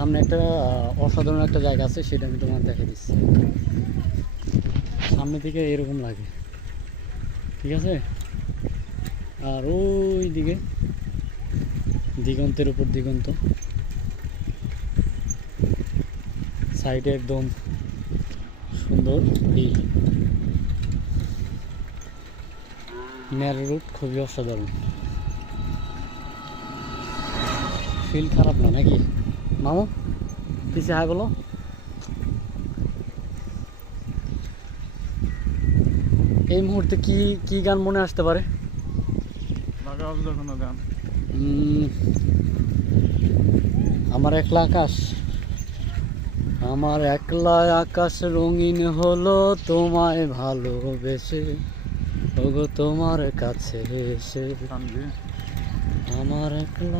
সামনে একটা অসাধারণ একটা জায়গা আছে, সেটা আমি তোমার দেখে দিচ্ছি। সামনে থেকে এরকম লাগে, ঠিক আছে। আর ওই দিকে দিগন্তের উপর দিগন্ত, সাইডে একদম সুন্দর বিল, ন্যারো রুট, খুবই অসাধারণ। ফিল খারাপ না নাকি মামু? পিছিয়ে হাই বলো। এই মুহূর্তে কি কি গান মনে আসতে পারে? গান আমার একলা আকাশ, আমার একলা আকাশ রঙিন হলো তোমায় ভালোবেসে, ওগো তোমার কাছে এসে। আমার একলা